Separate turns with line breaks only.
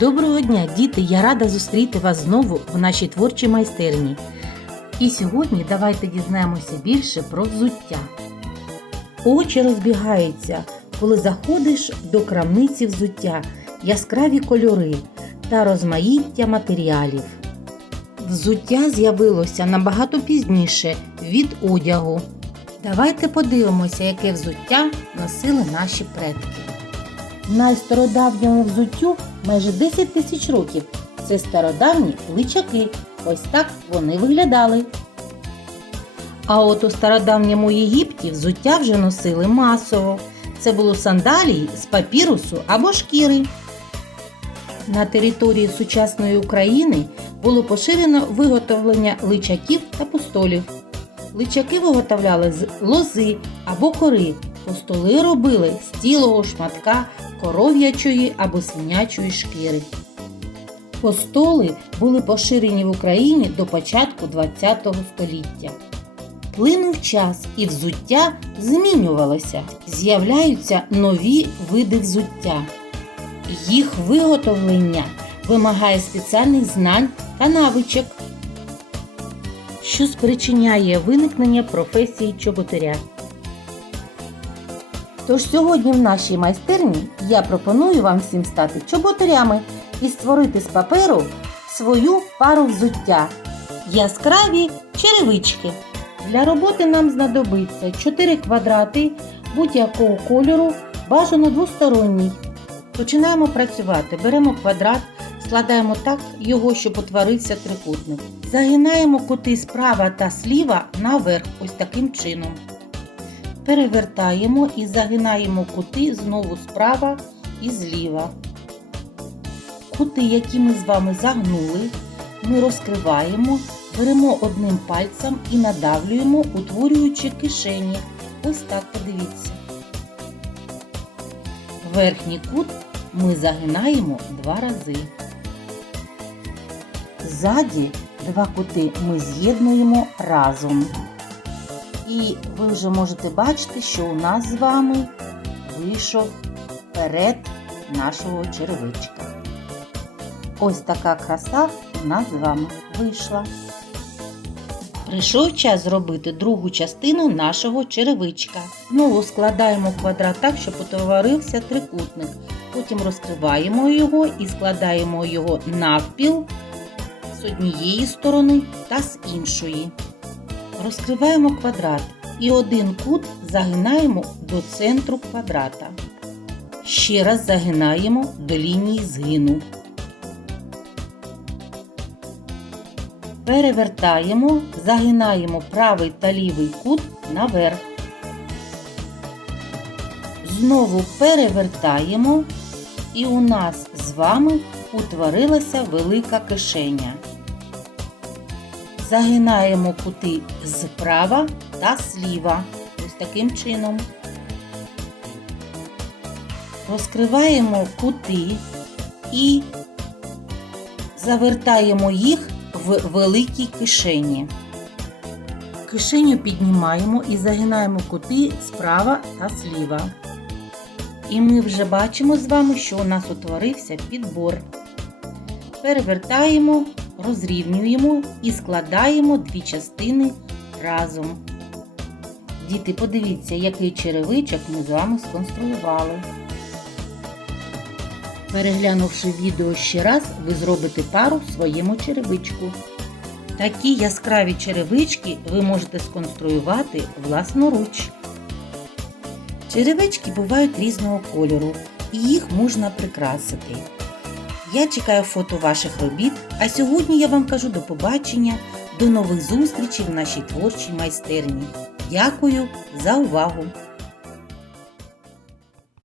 Доброго дня, діти! Я рада зустріти вас знову в нашій творчій майстерні. І сьогодні давайте дізнаємося більше про взуття. Очі розбігаються, коли заходиш до крамниці взуття, яскраві кольори та розмаїття матеріалів. Взуття з'явилося набагато пізніше від одягу. Давайте подивимося, яке взуття носили наші предки. Найстародавньому взуттю майже 10 тисяч років. Це стародавні личаки. Ось так вони виглядали. А от у стародавньому Єгипті взуття вже носили масово. Це було сандалії з папірусу або шкіри. На території сучасної України було поширено виготовлення личаків та пустолів. Личаки виготовляли з лози або кори. Постоли робили з цілого шматка коров'ячої або свинячої шкіри. Постоли були поширені в Україні до початку ХХ століття. Плинув час і взуття змінювалося. З'являються нові види взуття. Їх виготовлення вимагає спеціальних знань та навичок, що спричиняє виникнення професії чоботаря. Тож сьогодні в нашій майстерні я пропоную вам всім стати чоботарями і створити з паперу свою пару взуття яскраві черевички. Для роботи нам знадобиться 4 квадрати будь-якого кольору, бажано двосторонній. Починаємо працювати. Беремо квадрат, складаємо так його, щоб утворився трикутник. Загинаємо кути справа та зліва наверх, ось таким чином. Перевертаємо і загинаємо кути знову справа і зліва. Кути, які ми з вами загнули, ми розкриваємо, беремо одним пальцем і надавлюємо, утворюючи кишені. Ось так подивіться. Верхній кут ми загинаємо два рази. Ззаді два кути ми з'єднуємо разом. І ви вже можете бачити, що у нас з вами вийшов перед нашого черевичка. Ось така краса у нас з вами вийшла. Прийшов час зробити другу частину нашого черевичка. Знову складаємо квадрат так, щоб утворився трикутник. Потім розкриваємо його і складаємо його навпіл з однієї сторони та з іншої. Розкриваємо квадрат і один кут загинаємо до центру квадрата. Ще раз загинаємо до лінії згину. Перевертаємо, загинаємо правий та лівий кут наверх. Знову перевертаємо, і у нас з вами утворилася велика кишеня. Загинаємо кути справа та зліва. Ось таким чином. Розкриваємо кути і завертаємо їх в великій кишені. Кишеню піднімаємо і загинаємо кути справа та зліва. І ми вже бачимо з вами, що у нас утворився підбор. Перевертаємо, розрівнюємо і складаємо дві частини разом. Діти, подивіться, який черевичок ми з вами сконструювали. Переглянувши відео ще раз, ви зробите пару своєму черевичку. Такі яскраві черевички ви можете сконструювати власноруч. Черевички бувають різного кольору і їх можна прикрасити. Я чекаю фото ваших робіт, а сьогодні я вам кажу до побачення, до нових зустрічей в нашій творчій майстерні. Дякую за увагу!